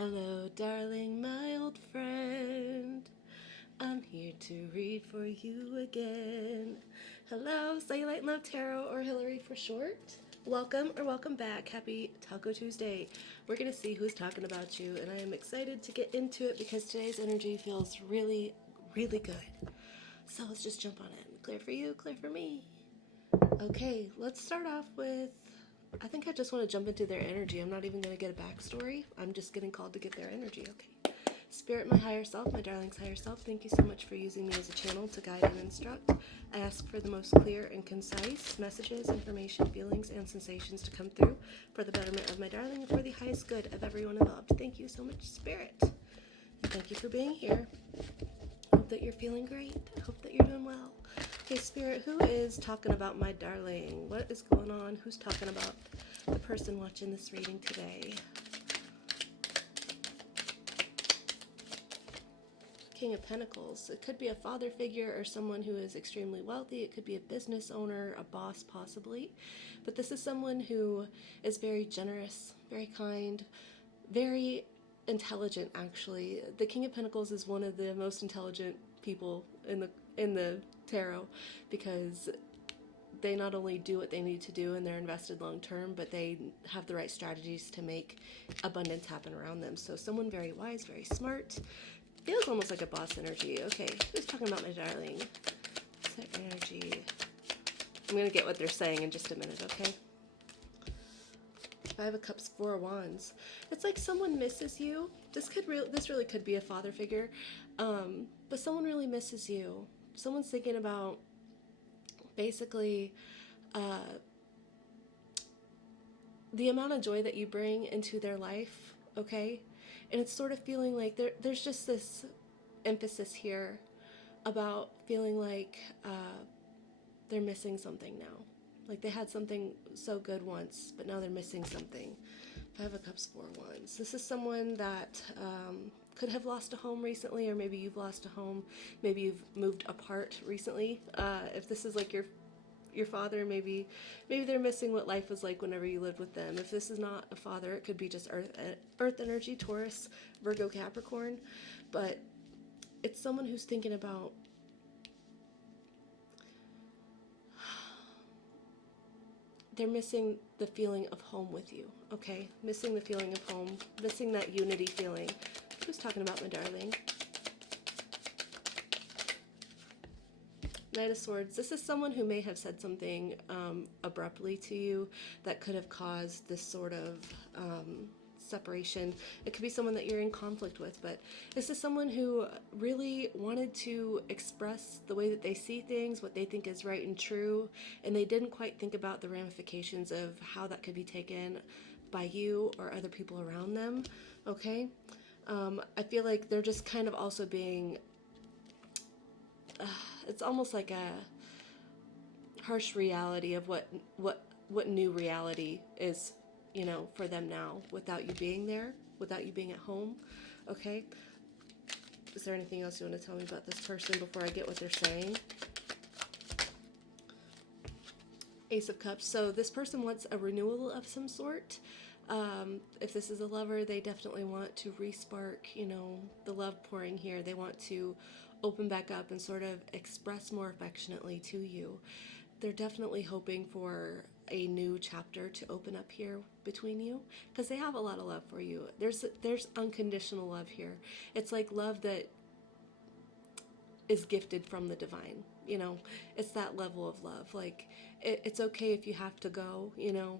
Hello, darling, my old friend. I'm here to read for you again. Hello, Cellulite Love Tarot, or Hillary for short. Welcome or welcome back. Happy Taco Tuesday. We're going to see who's talking about you, and I am excited to get into it because today's energy feels really, really good. So let's just jump on it. Clear for you, clear for me. Okay, let's start off with, I think I just want to jump into their energy. I'm not even going to get a backstory. I'm just getting called to get their energy. Okay. Spirit, my higher self, my darling's higher self, thank you so much for using me as a channel to guide and instruct. I ask for the most clear and concise messages, information, feelings, and sensations to come through for the betterment of my darling and for the highest good of everyone involved. Thank you so much, Spirit. And thank you for being here. Hope that you're feeling great. Hope that you're doing well. Okay, Spirit, who is talking about my darling? What is going on? Who's talking about the person watching this reading today? King of Pentacles. It could be a father figure or someone who is extremely wealthy. It could be a business owner, a boss possibly. But this is someone who is very generous, very kind, very intelligent actually. The King of Pentacles is one of the most intelligent people in the tarot because they not only do what they need to do and they're invested long term, but they have the right strategies to make abundance happen around them. So someone very wise, very smart. Feels almost like a boss energy. Okay, who's talking about my darling? What's their energy? I'm gonna get what they're saying in just a minute, okay? Five of Cups, Four of Wands. It's like someone misses you. This really could be a father figure, but someone really misses you. Someone's thinking about basically the amount of joy that you bring into their life, okay? And it's sort of feeling like there's just this emphasis here about feeling like they're missing something now. Like they had something so good once, but now they're missing something. Five of Cups, Four of Wands. This is someone that could have lost a home recently, or maybe you've lost a home. Maybe you've moved apart recently. If this is like your father, maybe they're missing what life was like whenever you lived with them. If this is not a father, it could be just earth energy, Taurus, Virgo, Capricorn. But it's someone who's thinking about they're missing the feeling of home with you, okay? Missing the feeling of home, missing that unity feeling. Who's talking about my darling? Knight of Swords. This is someone who may have said something abruptly to you that could have caused this sort of separation. It could be someone that you're in conflict with, but this is someone who really wanted to express the way that they see things, what they think is right and true, and they didn't quite think about the ramifications of how that could be taken by you or other people around them, okay? I feel like they're just kind of also being it's almost like a harsh reality of what new reality is, you know, for them now without you being there, without you being at home, okay? Is there anything else you want to tell me about this person before I get what they're saying? Ace of Cups. So this person wants a renewal of some sort. If this is a lover, they definitely want to re-spark, you know, the love pouring here. They want to open back up and sort of express more affectionately to you. They're definitely hoping for a new chapter to open up here between you because they have a lot of love for you. There's unconditional love here. It's like love that is gifted from the divine, you know. It's that level of love. Like it's okay if you have to go, you know.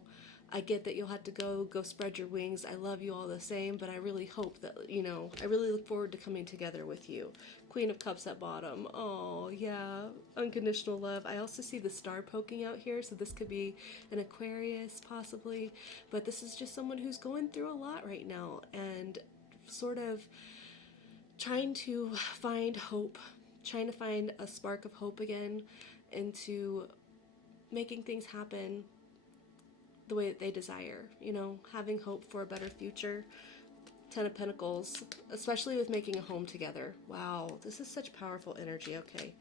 I get that you'll have to go spread your wings. I love you all the same, but I really hope that, you know, I really look forward to coming together with you. Queen of Cups at bottom. Oh, yeah. Unconditional love. I also see the star poking out here, so this could be an Aquarius, possibly. But this is just someone who's going through a lot right now and sort of trying to find hope, trying to find a spark of hope again into making things happen the way that they desire, you know, having hope for a better future. Ten of Pentacles, especially with making a home together. Wow, this is such powerful energy. Okay,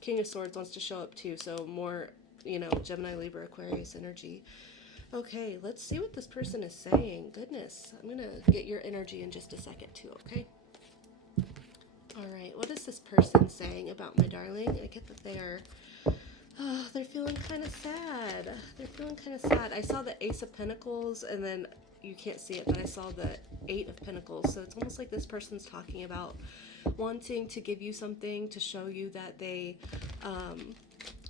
King of Swords wants to show up too, so more, you know, Gemini, Libra, Aquarius energy. Okay, let's see what this person is saying. Goodness, I'm going to get your energy in just a second too, okay? All right, what is this person saying about my darling? I get that they're feeling kind of sad. They're feeling kind of sad. I saw the Ace of Pentacles, and then you can't see it, but I saw the Eight of Pentacles. So it's almost like this person's talking about wanting to give you something to show you that they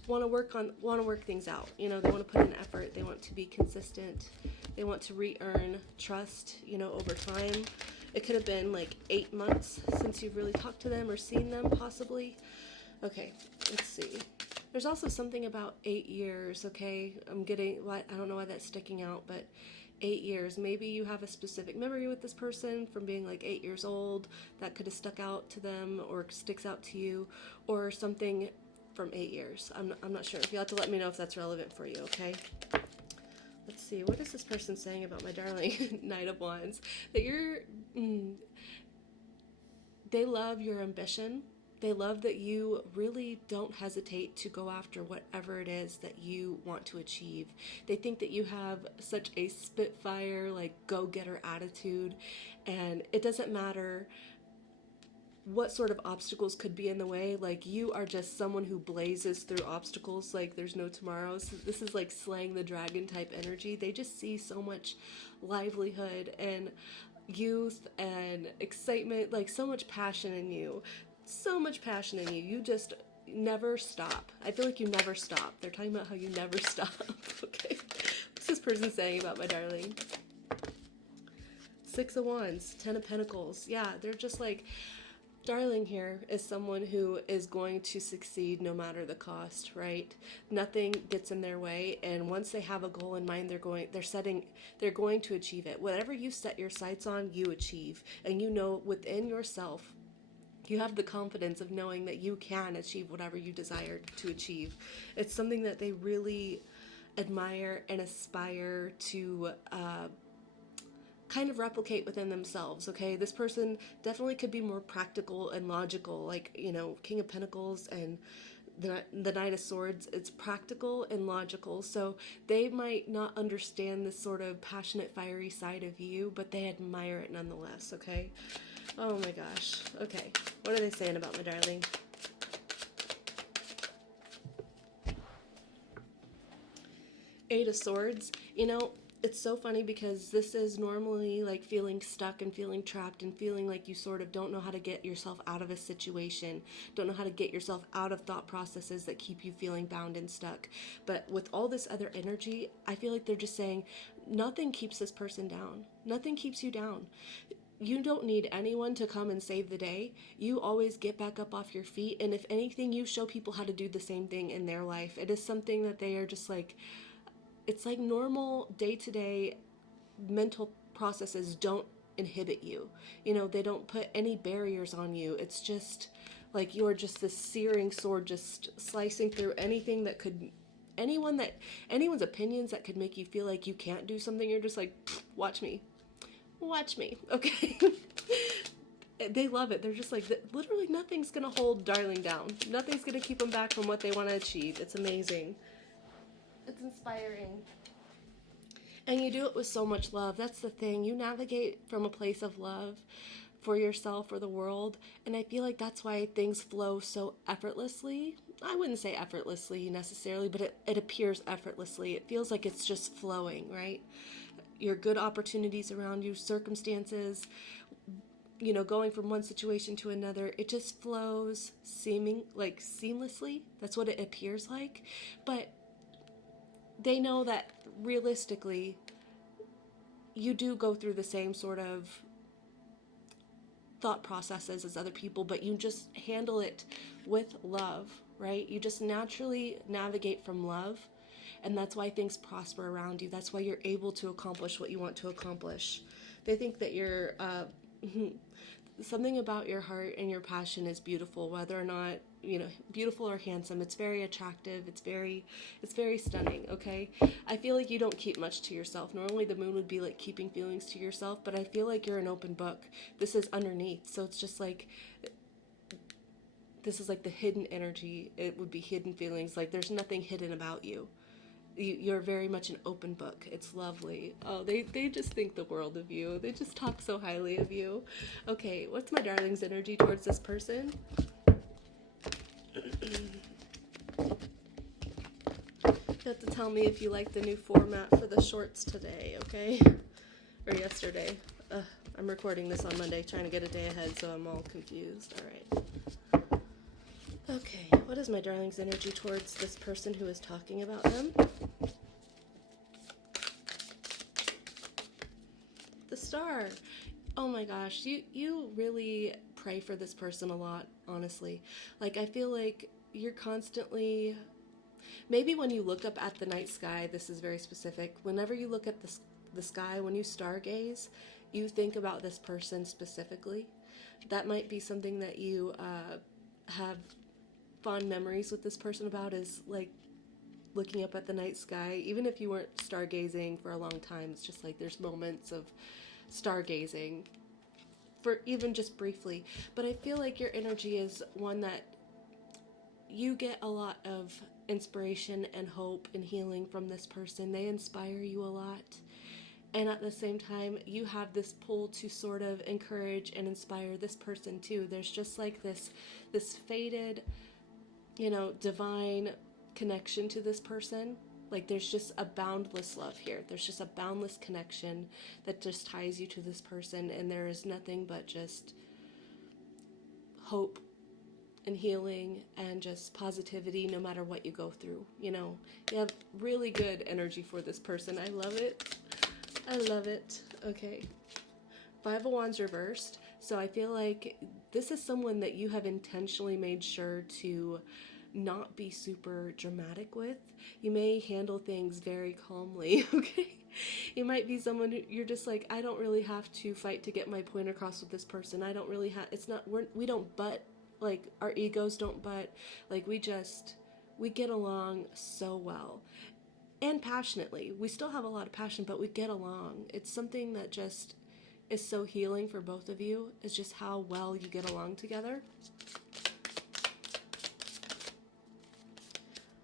want to work things out. You know, they want to put in effort. They want to be consistent. They want to re-earn trust, you know, over time. It could have been like 8 months since you've really talked to them or seen them, possibly. Okay, let's see. There's also something about 8 years, okay? I don't know why that's sticking out, but 8 years. Maybe you have a specific memory with this person from being like 8 years old that could have stuck out to them or sticks out to you, or something from 8 years. I'm not sure. You'll have to let me know if that's relevant for you, okay? Let's see. What is this person saying about my darling? Knight of Wands. That they love your ambition. They love that you really don't hesitate to go after whatever it is that you want to achieve. They think that you have such a spitfire, like, go-getter attitude, and it doesn't matter what sort of obstacles could be in the way. Like, you are just someone who blazes through obstacles like there's no tomorrow. So this is like slaying the dragon type energy. They just see so much livelihood and youth and excitement, like so much passion in you. So much passion in you. You just never stop. I feel like you never stop. They're talking about how you never stop. Okay. What's this person saying about my darling? Six of Wands, Ten of Pentacles. Yeah, they're just like, darling here is someone who is going to succeed no matter the cost, right? Nothing gets in their way, and once they have a goal in mind, they're going to achieve it. Whatever you set your sights on, you achieve. And you know within yourself, you have the confidence of knowing that you can achieve whatever you desire to achieve. It's something that they really admire and aspire to kind of replicate within themselves, okay? This person definitely could be more practical and logical, like, you know, King of Pentacles and the Knight of Swords. It's practical and logical, so they might not understand this sort of passionate, fiery side of you, but they admire it nonetheless, okay? Oh my gosh. Okay, what are they saying about my darling? Eight of Swords. You know, it's so funny because this is normally like feeling stuck and feeling trapped and feeling like you sort of don't know how to get yourself out of a situation, don't know how to get yourself out of thought processes that keep you feeling bound and stuck. But with all this other energy, I feel like they're just saying nothing keeps this person down. Nothing keeps you down. You don't need anyone to come and save the day. You always get back up off your feet, and if anything, you show people how to do the same thing in their life. It is something that they are just like, it's like normal day-to-day mental processes don't inhibit you. You know, they don't put any barriers on you. It's just like you're just this searing sword just slicing through anything that could, anyone's opinions that could make you feel like you can't do something. You're just like, watch me. Watch me, okay? They love it. They're just like, literally nothing's gonna hold darling down. Nothing's gonna keep them back from what they want to achieve. It's amazing. It's inspiring. And you do it with so much love. That's the thing. You navigate from a place of love for yourself, for the world, and I feel like that's why things flow so effortlessly. I wouldn't say effortlessly necessarily, but it appears effortlessly. It feels like it's just flowing, right? Your good opportunities around you, circumstances, you know, going from one situation to another, it just flows seamlessly. That's what it appears like. But they know that realistically, you do go through the same sort of thought processes as other people, but you just handle it with love, right? You just naturally navigate from love. And that's why things prosper around you. That's why you're able to accomplish what you want to accomplish. They think that you're, something about your heart and your passion is beautiful, whether or not, you know, beautiful or handsome. It's very attractive. It's very stunning, okay? I feel like you don't keep much to yourself. Normally the moon would be like keeping feelings to yourself, but I feel like you're an open book. This is underneath. So it's just like, this is like the hidden energy. It would be hidden feelings. Like there's nothing hidden about you. you're very much an open book. It's lovely. Oh, they just think the world of you. They just talk so highly of you. Okay, what's my darling's energy towards this person? You have to tell me if you like the new format for the shorts today, okay? Or yesterday. I'm recording this on Monday, trying to get a day ahead, so I'm all confused. All right. Okay, what is my darling's energy towards this person who is talking about them? The Star. Oh my gosh, you really pray for this person a lot, honestly. Like, I feel like you're constantly... Maybe when you look up at the night sky, this is very specific. Whenever you look at the sky, when you stargaze, you think about this person specifically. That might be something that you have fond memories with this person about, is like looking up at the night sky. Even if you weren't stargazing for a long time, it's just like there's moments of stargazing for even just briefly. But I feel like your energy is one that you get a lot of inspiration and hope and healing from this person. They inspire you a lot. And at the same time, you have this pull to sort of encourage and inspire this person too. There's just like this faded, divine connection to this person. Like, there's just a boundless love here. There's just a boundless connection that just ties you to this person. And there is nothing but just hope and healing and just positivity no matter what you go through. You have really good energy for this person. I love it. I love it. Okay. 5 of Wands reversed. So I feel like this is someone that you have intentionally made sure to not be super dramatic with. You may handle things very calmly, okay? You might be someone who you're just like, I don't really have to fight to get my point across with this person. I don't really have, we don't butt, like, our egos don't butt. Like, we get along so well. And passionately. We still have a lot of passion, but we get along. It's something that just is so healing for both of you, is just how well you get along together.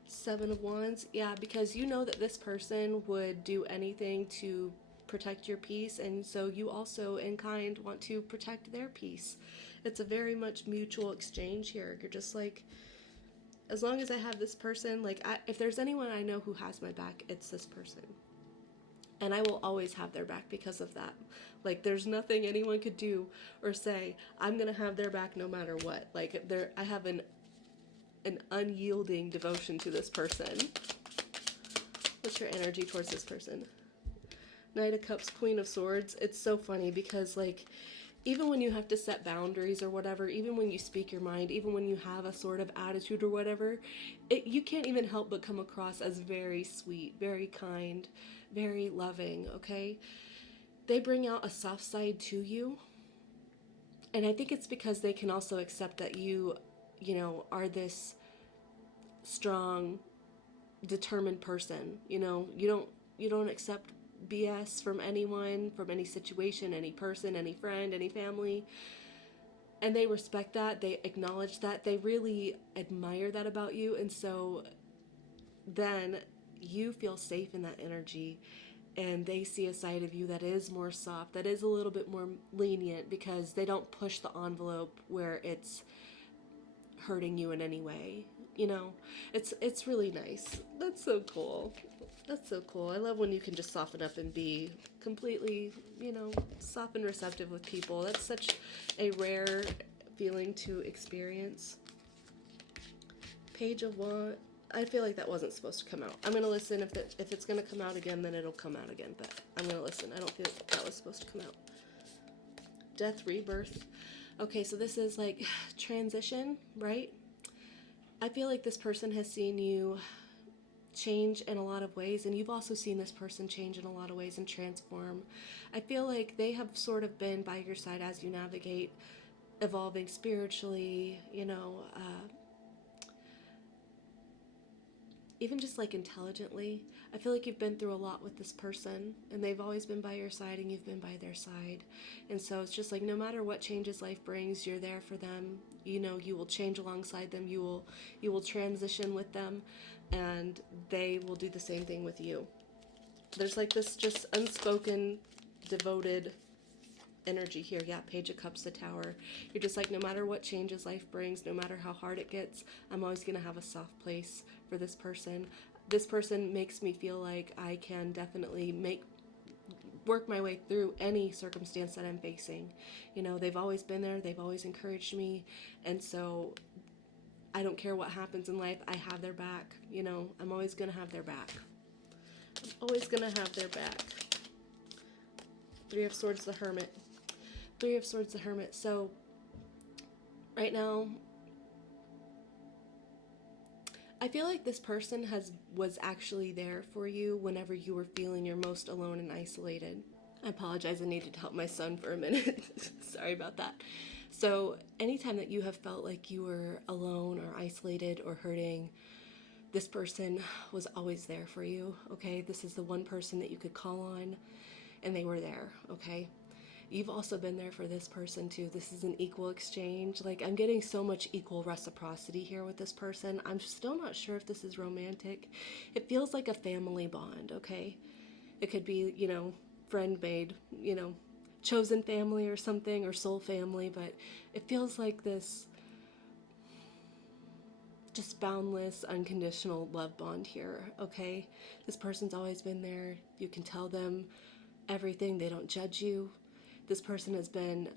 7 of Wands. Yeah, because you know that this person would do anything to protect your peace, and so you also, in kind, want to protect their peace. It's a very much mutual exchange here. You're just like, as long as I have this person, like, if there's anyone I know who has my back, it's this person. And I will always have their back because of that. Like, there's nothing anyone could do or say. I'm going to have their back no matter what. Like, I have an unyielding devotion to this person. What's your energy towards this person? Knight of Cups, Queen of Swords. It's so funny because, like, even when you have to set boundaries or whatever, even when you speak your mind, even when you have a sort of attitude or whatever, you can't even help but come across as very sweet, very kind, very loving, okay? They bring out a soft side to you. And I think it's because they can also accept that you are this strong, determined person. You don't accept BS from anyone, from any situation, any person, any friend, any family. And they respect that. They acknowledge that. They really admire that about you. And so then you feel safe in that energy, and they see a side of you that is more soft, that is a little bit more lenient, because they don't push the envelope where it's hurting you in any way. It's really nice. That's so cool. That's so cool. I love when you can just soften up and be completely, soft and receptive with people. That's such a rare feeling to experience. Page of Wands. I feel like that wasn't supposed to come out. I'm going to listen. If it's going to come out again, then it'll come out again. But I'm going to listen. I don't feel like that was supposed to come out. Death, Rebirth. Okay, so this is like transition, right? I feel like this person has seen you change in a lot of ways, and you've also seen this person change in a lot of ways and transform. I feel like they have sort of been by your side as you navigate, evolving spiritually, even just like intelligently. I feel like you've been through a lot with this person, and they've always been by your side and you've been by their side. And so it's just like no matter what changes life brings, you're there for them. You know, you will change alongside them. You will transition with them, and they will do the same thing with you. There's like this just unspoken, devoted energy here. Yeah, Page of Cups, the Tower. You're just like, no matter what changes life brings, no matter how hard it gets, I'm always going to have a soft place for this person. This person makes me feel like I can definitely work my way through any circumstance that I'm facing. You know, they've always been there. They've always encouraged me. And so I don't care what happens in life. I have their back. You know, I'm always going to have their back. I'm always going to have their back. Three of Swords, the Hermit. Three of Swords, the Hermit. So right now, I feel like this person was actually there for you whenever you were feeling your most alone and isolated. I apologize, I needed to help my son for a minute. Sorry about that. So anytime that you have felt like you were alone or isolated or hurting, this person was always there for you, okay? This is the one person that you could call on, and they were there, okay? You've also been there for this person too. This is an equal exchange. Like, I'm getting so much equal reciprocity here with this person. I'm still not sure if this is romantic. It feels like a family bond, okay? It could be, you know, friend made, you know, chosen family or something, or soul family, but it feels like this just boundless, unconditional love bond here, okay? This person's always been there. You can tell them everything. They don't judge you. This person has been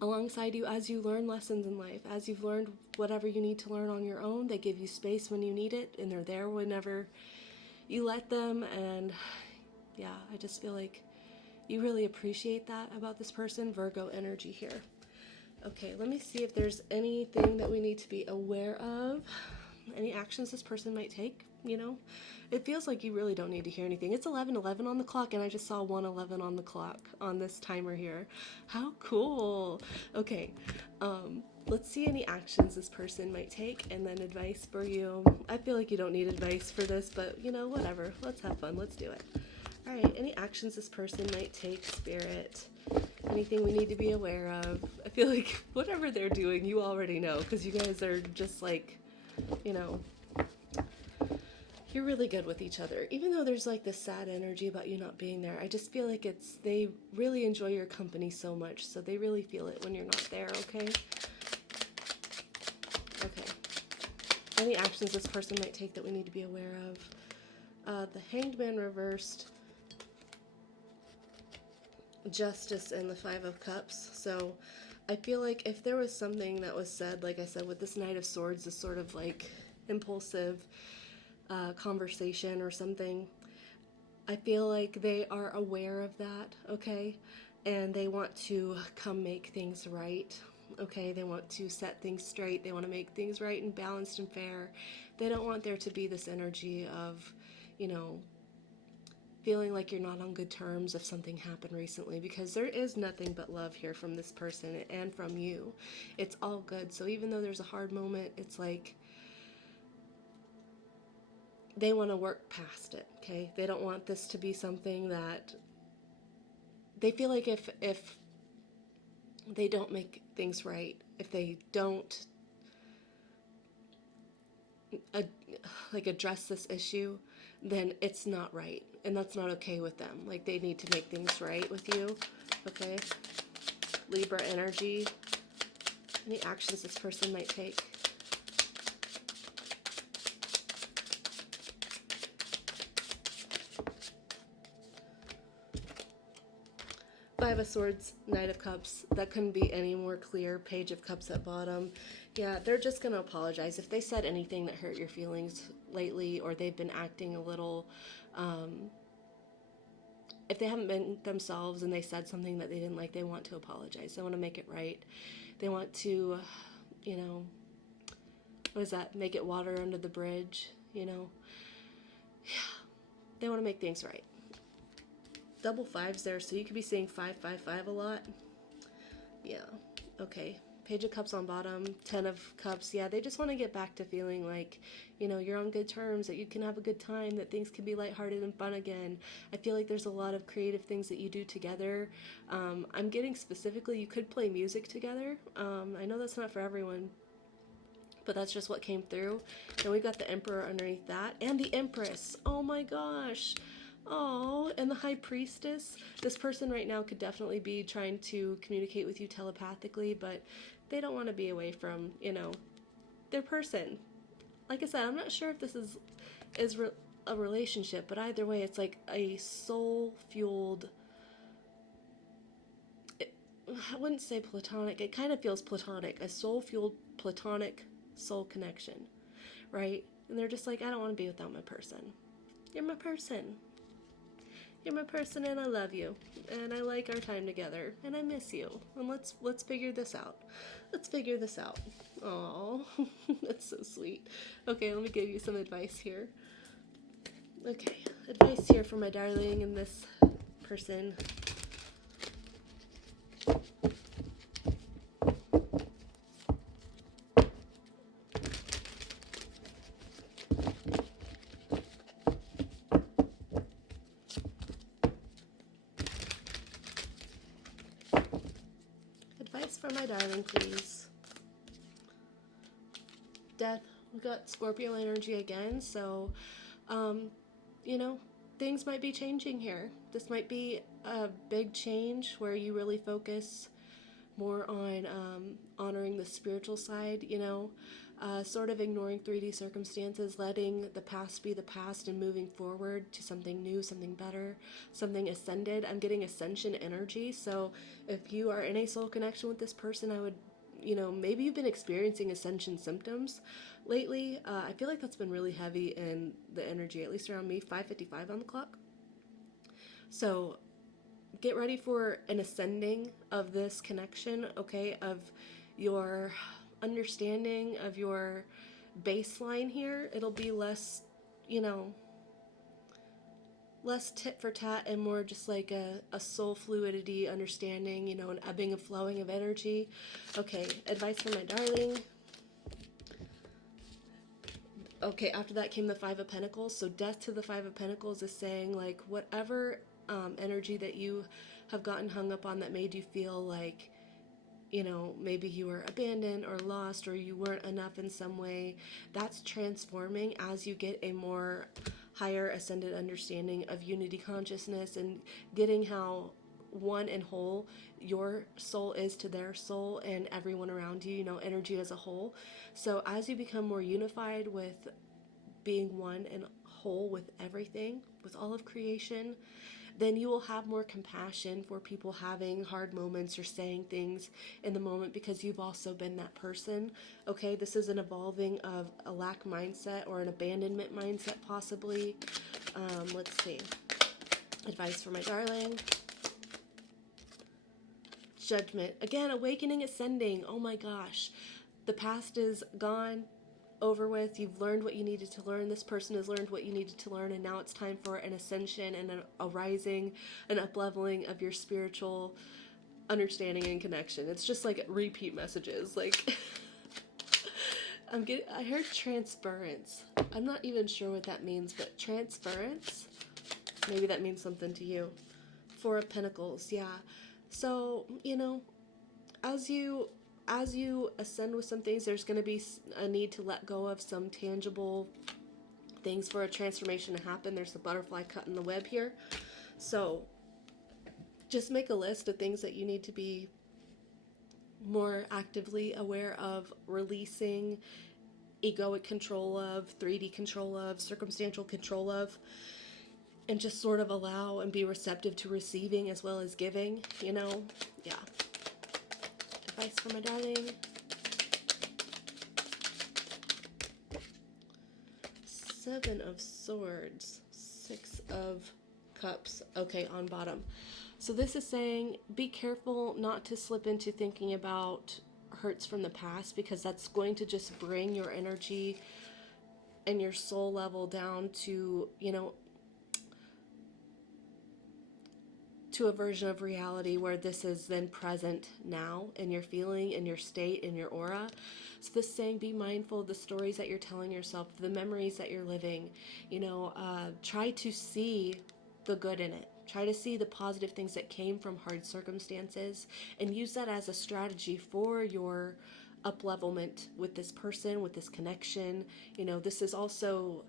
alongside you as you learn lessons in life, as you've learned whatever you need to learn on your own. They give you space when you need it, and they're there whenever you let them. And yeah, I just feel like you really appreciate that about this person. Virgo energy here. Okay, let me see if there's anything that we need to be aware of. Any actions this person might take, you know? It feels like you really don't need to hear anything. It's 11:11 on the clock, and I just saw 1:11 on the clock on this timer here. How cool. Okay, let's see any actions this person might take, and then advice for you. I feel like you don't need advice for this, but, you know, whatever. Let's have fun. Let's do it. All right, any actions this person might take, Spirit? Anything we need to be aware of? I feel like whatever they're doing, you already know, because you guys are just like, you know, you're really good with each other. Even though there's like this sad energy about you not being there, I just feel like they really enjoy your company so much, so they really feel it when you're not there, okay? Okay. Any actions this person might take that we need to be aware of? The Hanged Man reversed, Justice, and the Five of Cups. So I feel like if there was something that was said, like I said, with this Knight of Swords, this sort of like impulsive conversation or something, I feel like they are aware of that, okay? And they want to come make things right, okay? They want to set things straight. They want to make things right and balanced and fair. They don't want there to be this energy of, you know, feeling like you're not on good terms if something happened recently, because there is nothing but love here from this person and from you. It's all good. So even though there's a hard moment, it's like they want to work past it, okay? They don't want this to be something that they feel like if they don't make things right, if they don't address this issue, then it's not right, and that's not okay with them. Like, they need to make things right with you, okay? Libra energy. Any actions this person might take? Five of Swords, Knight of Cups. That couldn't be any more clear. Page of Cups at bottom. Yeah, they're just going to apologize. If they said anything that hurt your feelings lately, or they've been acting a little, if they haven't been themselves and they said something that they didn't like, they want to apologize. They want to make it right. They want to, you know, what is that? Make it water under the bridge, you know? Yeah, they want to make things right. Double fives there, so you could be seeing 555 a lot. Yeah, okay. Page of Cups on bottom, 10 of Cups. Yeah, they just want to get back to feeling like, you know, you're on good terms, that you can have a good time, that things can be lighthearted and fun again. I feel like there's a lot of creative things that you do together. I'm getting specifically, you could play music together. I know that's not for everyone, but that's just what came through. And we've got the Emperor underneath that, and the Empress. Oh my gosh. Oh, and the High Priestess. This person right now could definitely be trying to communicate with you telepathically, but they don't want to be away from, you know, their person. Like I said, I'm not sure if this is a relationship, but either way, it's like a soul-fueled, I wouldn't say platonic, it kind of feels platonic, a soul-fueled platonic soul connection, right? And they're just like, I don't want to be without my person. You're my person. You're my person, and I love you, and I like our time together, and I miss you, and let's figure this out. Let's figure this out. Oh, that's so sweet. Okay, let me give you some advice here. Okay, advice here for my darling and this person. Advice for my darling, please. Death. We got Scorpio energy again, so, you know, things might be changing here. This might be a big change where you really focus more on honoring the spiritual side, you know, sort of ignoring 3D circumstances, letting the past be the past and moving forward to something new, something better, something ascended. I'm getting Ascension energy, so if you are in a soul connection with this person, I would, you know, maybe you've been experiencing Ascension symptoms lately. I feel like that's been really heavy in the energy, at least around me, 5:55 on the clock. So get ready for an ascending of this connection, okay, of your understanding of your baseline here. It'll be less, you know, less tit for tat and more just like a soul fluidity understanding, you know, an ebbing and flowing of energy. Okay, advice for my darling. Okay, after that came the Five of Pentacles. So death to the Five of Pentacles is saying, like, whatever energy that you have gotten hung up on that made you feel like, you know, maybe you were abandoned or lost or you weren't enough in some way, that's transforming as you get a more higher ascended understanding of unity consciousness and getting how one and whole your soul is to their soul and everyone around you, you know, energy as a whole. So as you become more unified with being one and whole with everything, with all of creation, then you will have more compassion for people having hard moments or saying things in the moment because you've also been that person. Okay, this is an evolving of a lack mindset or an abandonment mindset possibly. Let's see. Advice for my darling. Judgment. Again, awakening, ascending. Oh my gosh. The past is gone, over with. You've learned what you needed to learn. This person has learned what you needed to learn, and now it's time for an ascension and a rising, an up-leveling of your spiritual understanding and connection. It's just like repeat messages. Like, I heard transference. I'm not even sure what that means, but transference? Maybe that means something to you. Four of Pentacles, yeah. So, you know, as you ascend with some things, there's going to be a need to let go of some tangible things for a transformation to happen. There's the butterfly cut in the web here. So just make a list of things that you need to be more actively aware of releasing egoic control of, 3D control of, circumstantial control of, and just sort of allow and be receptive to receiving as well as giving, you know? Yeah. Advice for my darling. Seven of Swords, Six of Cups. Okay, on bottom. So this is saying be careful not to slip into thinking about hurts from the past, because that's going to just bring your energy and your soul level down to, you know, to a version of reality where this is then present now in your feeling, in your state, in your aura. So this is saying, be mindful of the stories that you're telling yourself, the memories that you're living. Try to see the good in it. Try to see the positive things that came from hard circumstances and use that as a strategy for your up-levelment with this person, with this connection. This is also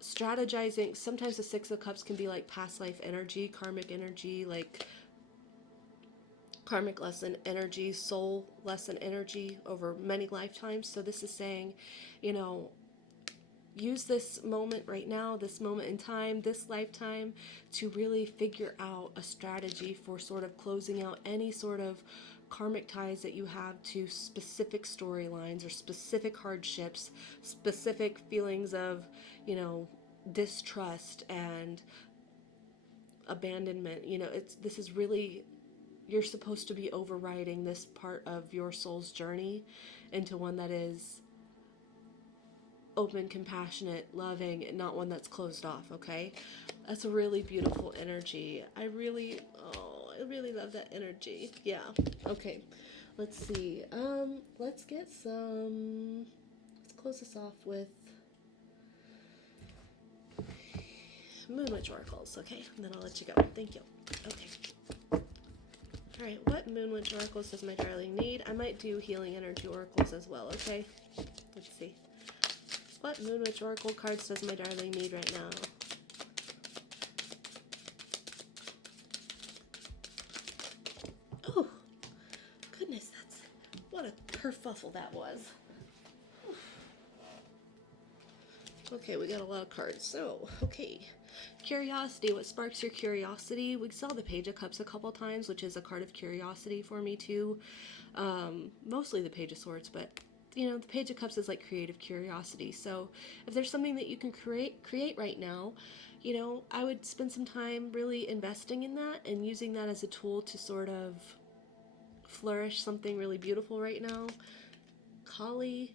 strategizing. Sometimes the Six of Cups can be like past life energy, karmic energy, like karmic lesson energy, soul lesson energy over many lifetimes. So this is saying, use this moment right now, this moment in time, this lifetime, to really figure out a strategy for sort of closing out any sort of karmic ties that you have to specific storylines or specific hardships, specific feelings of, distrust and abandonment. This is really, you're supposed to be overriding this part of your soul's journey into one that is open, compassionate, loving, and not one that's closed off, okay? That's a really beautiful energy. I really love that energy. Yeah. Okay. Let's see. Let's close this off with Moon Witch Oracles, okay? And then I'll let you go. Thank you. Okay. Alright, what Moon Witch Oracles does my darling need? I might do Healing Energy Oracles as well, okay? Let's see. What Moon Witch Oracle cards does my darling need right now? Oh, goodness, what a kerfuffle that was. Okay, we got a lot of cards. So, okay. Curiosity, what sparks your curiosity? We saw the Page of Cups a couple times, which is a card of curiosity for me too. Mostly the Page of Swords, but the Page of Cups is like creative curiosity. So if there's something that you can create right now, I would spend some time really investing in that and using that as a tool to sort of flourish something really beautiful right now. Callie,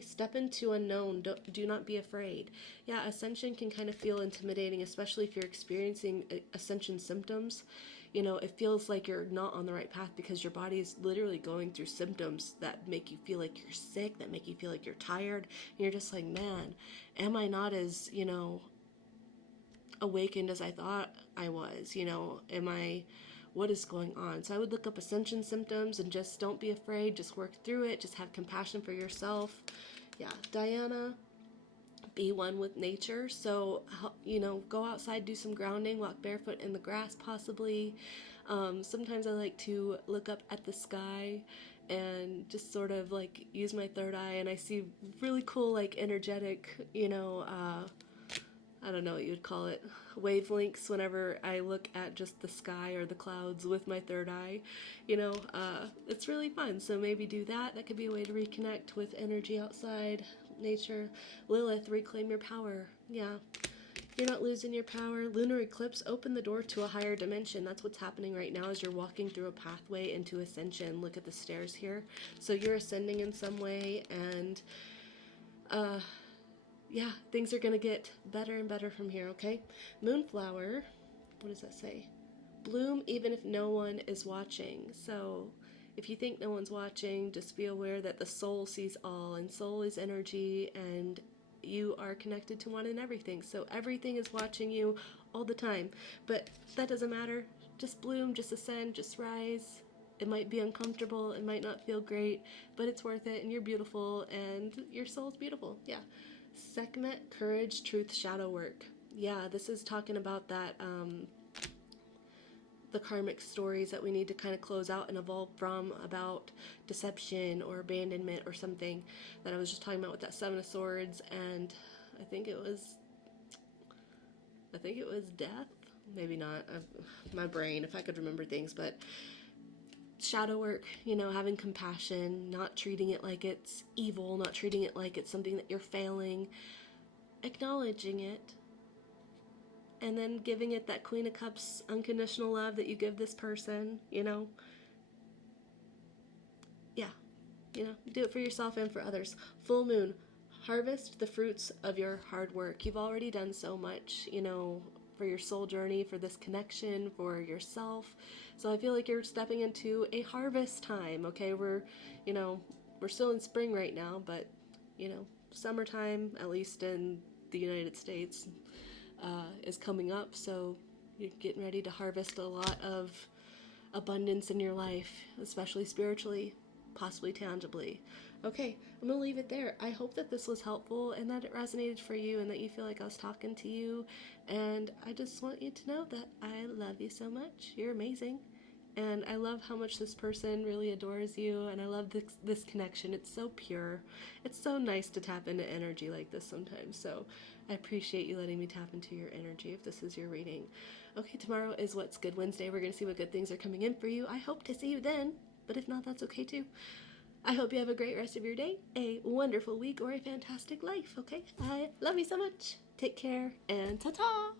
step into unknown. Do not be afraid. Yeah, Ascension can kind of feel intimidating, especially if you're experiencing Ascension symptoms. It feels like you're not on the right path because your body is literally going through symptoms that make you feel like you're sick, that make you feel like you're tired. And you're just like, man, am I not as, awakened as I thought I was? What is going on? So I would look up Ascension symptoms and just don't be afraid. Just work through it. Just have compassion for yourself. Yeah, Diana, be one with nature. So, go outside, do some grounding, walk barefoot in the grass possibly. Sometimes I like to look up at the sky and just sort of like use my third eye, and I see really cool, like energetic, I don't know what you would call it, wavelengths whenever I look at just the sky or the clouds with my third eye. It's really fun. So maybe do that. That could be a way to reconnect with energy outside, nature. Lilith, reclaim your power. Yeah. You're not losing your power. Lunar eclipse, open the door to a higher dimension. That's what's happening right now as you're walking through a pathway into ascension. Look at the stairs here. So you're ascending in some way, and yeah, things are going to get better and better from here, okay? Moonflower, what does that say? Bloom even if no one is watching. So if you think no one's watching, just be aware that the soul sees all, and soul is energy, and you are connected to one and everything. So everything is watching you all the time. But that doesn't matter. Just bloom, just ascend, just rise. It might be uncomfortable, it might not feel great, but it's worth it, and you're beautiful, and your soul's beautiful. Yeah. Sekhmet, courage, truth, shadow work. Yeah, this is talking about that, the karmic stories that we need to kind of close out and evolve from, about deception or abandonment or something that I was just talking about with that Seven of Swords, and I think it was death. Maybe not. My brain, if I could remember things, but shadow work, having compassion, not treating it like it's evil, not treating it like it's something that you're failing, acknowledging it, and then giving it that Queen of Cups unconditional love that you give this person, Yeah, do it for yourself and for others. Full moon, harvest the fruits of your hard work. You've already done so much, for your soul journey, for this connection, for yourself. So I feel like you're stepping into a harvest time, okay? We're still in spring right now, but, summertime, at least in the United States, is coming up. So you're getting ready to harvest a lot of abundance in your life, especially spiritually, possibly tangibly. Okay, I'm going to leave it there. I hope that this was helpful and that it resonated for you and that you feel like I was talking to you. And I just want you to know that I love you so much. You're amazing. And I love how much this person really adores you, and I love this connection. It's so pure. It's so nice to tap into energy like this sometimes. So I appreciate you letting me tap into your energy if this is your reading. Okay, tomorrow is What's Good Wednesday. We're going to see what good things are coming in for you. I hope to see you then, but if not, that's okay too. I hope you have a great rest of your day, a wonderful week, or a fantastic life, okay? I love you so much. Take care, and ta-ta!